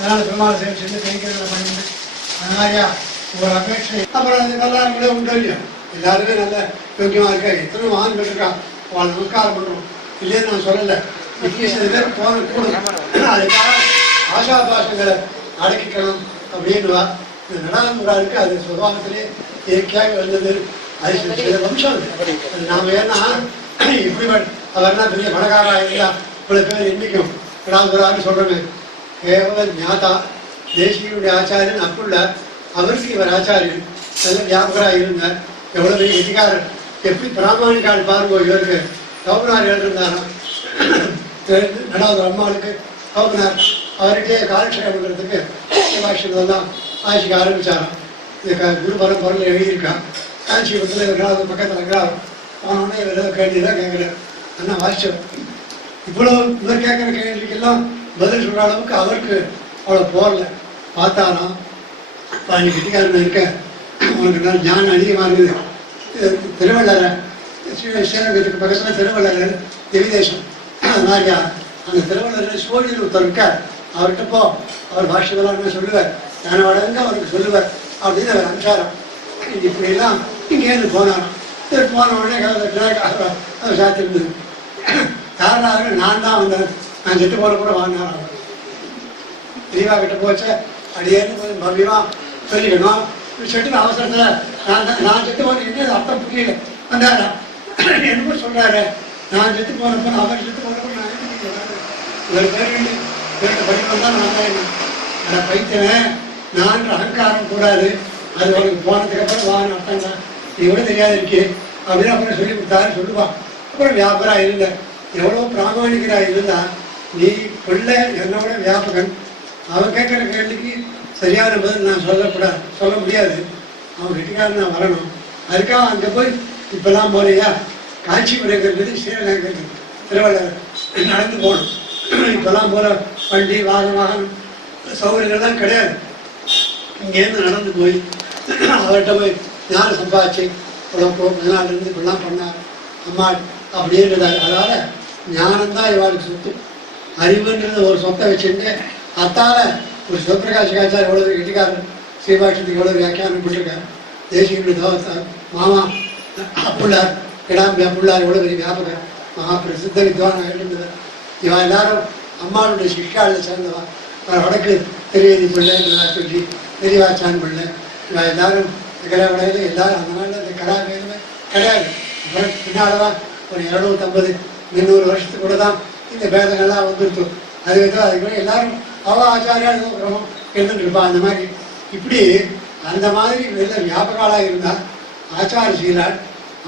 அதனால் பெருமாள் சேவை செஞ்சு கைங்கரங்களை பண்ணிட்டு அதனாலயா ஒரு அபேட்சை. அப்புறம் அது நல்லா நம்மளே உண்டு இல்லையா, எல்லாருமே நல்ல யோக்கியமாக இருக்கா, எத்தனை வாகனம் இருக்கா, அவளை நமஸ்காரம் பண்ணுறோம் இல்லைன்னு நான் சொல்லலை. சில பேர் போன கூடும், அதுக்காக ஆசாபாசங்களை அடக்கிக்கணும் அப்படின்னுவா. இந்த நடாமுறாருக்கு அது சுபாவத்திலே இயற்கையாக வந்தது. அது சில வம்சம் அது. நாம் ஏன்னா இப்படி அவர்னா பெரிய பணக்காராக இருந்தா இவ்வளோ பேர் இன்னைக்கும் நடாமுறான்னு சொல்கிறோமே. கேவல ஞாதா தேசியுடைய ஆச்சாரியன் அப்புள்ள அவருக்கு இவர் ஆச்சாரியன் நல்ல வியாபகராக இருந்தார். எவ்வளோ பெரிய கெட்டிக்காரர், எப்படி பிராமணிக்கால் பாருங்கோ. இவருக்கு கவுனார் எழுதிருந்தாராம், நடாவது அம்மாளுக்கு கவுனார் அவர்கிட்டே காலட்சேபம் பண்ணுறதுக்கு பாஷெல்லாம் ஆட்சிக்கு ஆரம்பித்தாராம். இந்த குரு பரம்பரில் எழுதியிருக்கான். காஞ்சிபுரத்தில் இவர்களாவது பக்கத்தில் இருக்கிறார். போனோடனே இவர் ஏதோ கேள்விதான் கேட்குறாரு, அண்ணா வாசிச்சோம். இவ்வளோ இவர் கேட்குற கேள்விக்கெல்லாம் பதில் சொல்கிற அளவுக்கு அவருக்கு அவ்வளோ போகல. பார்த்தாராம், நீ கெட்டிக்காரன் இருக்க, உனக்கு நான் ஞானம் அதிகமாக இருக்குது. திருவள்ளரை ஸ்ரீரங்கத்துக்கு பக்கத்தில் திருவள்ளர் திவிதேசம். அது மாதிரியா அந்த திருவள்ளர் சோழியில் ஒருத்தர் இருக்கார், அவர்கிட்ட போ, அவர் பாஷ்யமெல்லாம் சொல்லுவார், ஞானவடங்க அவருக்கு சொல்லுவார் அப்படின்னு அவர் அனுசாரம். இப்படிலாம் இங்கேருந்து போனாராம். போன உடனே அவர் சாத்திருந்தது. யாராவது நான் தான் வந்தேன், நான் செட்டு போல கூட வாங்கினாராம். தெளிவா கிட்ட போச்ச அடியேன்னு பவ்யமாக சொல்லிக்கணும். செட்டு அவசரத்தில் நான் செட்டு போன என்ன அர்த்தம் புரியல வந்தாரா என்ன சொல்றாரு, நான் செத்து போனப்போ அவர் செத்து போனப்போ நான் ஒரு பேர் படிப்பு தான் நான் தான் என்ன பைத்தவன் நான் அகங்காரம் கூடாது, அது உனக்கு போனதுக்கு அப்புறம் வான்னு அர்த்தம் தான், நீ கூட தெரியாது இருக்கே அப்படின்னு அப்புறம் சொல்லி கொடுத்தாரு சொல்லுவான். அப்புறம் வியாபாரம் இருந்த எவ்வளோ பிராமணிகராக இருந்தா நீ பிள்ளை என்னோட வியாபகன், அவன் கேட்குற கேள்விக்கு சரியான பதில் நான் சொல்ல முடியாது, அவன் கெட்டிக்காரன் நான் வரணும். அதுக்காக அங்கே போய் இப்பெல்லாம் போலையா காஞ்சிபுரம் இருக்கிறது ஸ்ரீரங்கம் திருவள்ளுவர் நடந்து போகணும். இப்பெல்லாம் போல வண்டி வாகனம் சௌகரியங்கள்லாம் கிடையாது. இங்கேருந்து நடந்து போய் அவர்கிட்ட போய் ஞானம் சம்பாதிச்சு இருந்து இப்படிலாம் பண்ணார் அம்மா அப்படின்றது. அதனால ஞானம்தான் இவாளுக்கு சொத்து, அறிவுன்றது ஒரு சொத்தை வச்சுட்டு அத்தால ஒரு சிவபிரகாஷ் காச்சார் எவ்வளோ கெட்டிக்காரர் ஸ்ரீபாஷத்துக்கு எவ்வளோ வியாக்கியானம் பண்ணிருக்காரு. தேசிய தோத்தார் மாமா அப்புள்ளார் கிடாம்பி அப்புள்ளார் எவ்வளோ பெரிய வியாபகர் மகா பிரசித்த வித்வான் எழுந்தவர். இவன் எல்லாரும் அம்மாவுடைய சிஷ்யாவில் சேர்ந்தவா. வடக்கு பெரியதி பிள்ளை சொல்லி பெரியவாச்சான் பிள்ளை இவன் எல்லாரும் கலாவடையில் எல்லாரும் அந்த நாளில் அந்த கலாவேலுமே கிடையாது. அப்புறம் பின்னால்தான் ஒரு 250-300 வருஷத்துக்கு கூட தான் இந்த பேதங்கள்லாம் வந்துருத்து. அதுக்கு எல்லாரும் அவ ஆச்சாரியா கிரமம் இருந்துட்டு இருப்பான். அந்த மாதிரி இப்படி அந்த மாதிரி வெளில வியாபகாலாக இருந்தால் ஆச்சாரசீலால்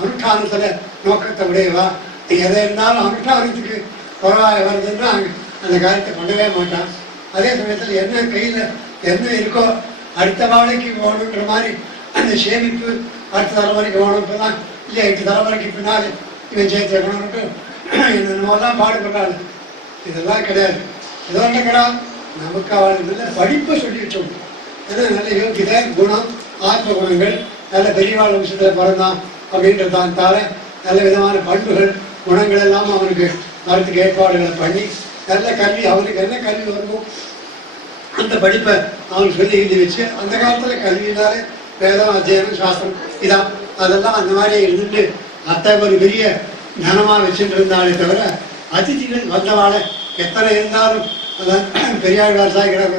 அனுஷ்டானத்தில் நோக்கத்தை உடையவா. எதை இருந்தாலும் அனுஷ்டானத்துக்கு குறவாக வருதுன்னா அந்த காரியத்தை பண்ணவே மாட்டான். அதே சமயத்தில் என்ன கையில் என்ன இருக்கோ அடுத்த வாழைக்கு போகணுன்ற மாதிரி அந்த சேமிப்பு அடுத்த தலைமுறைக்கு போகணும். இப்போதான் இல்லை 8 தலைமுறைக்கு பின்னால் இவன் ஜெயித்து வைக்கணும்ட்டு என்னென்னமோலாம் பாடுபடுறாள். இதெல்லாம் கிடையாது. ஏதோ என்ன கிடையாது, நமக்கு அவளுக்கு படிப்பை சொல்லி வச்சோம். ஏன்னா நல்ல யோகிதை குணம் ஆத்ம குணங்கள் நல்ல பெரியவாழ் விஷயத்தில் பிறந்தான் அப்படின்றதான் தால நல்ல விதமான பண்புகள் குணங்கள் எல்லாம் அவனுக்கு வரத்துக்கு ஏற்பாடுகளை பண்ணி நல்ல கல்வி, அவனுக்கு என்ன கல்வி வருமோ அந்த படிப்பை அவனுக்கு சொல்லி எழுதி வச்சு அந்த காலத்தில் கல்வியினாலே வேதம் அத்தியனம் சாஸ்திரம் இதான் அதெல்லாம் அந்த மாதிரி இருந்துட்டு அத்தை ஒரு பெரிய தனமாக வச்சுட்டு இருந்தாலே தவிர அதிதிகள் வந்தவாழ எத்தனை இருந்தாலும் அதான் பெரியாழ்வார் சாய்கிறார்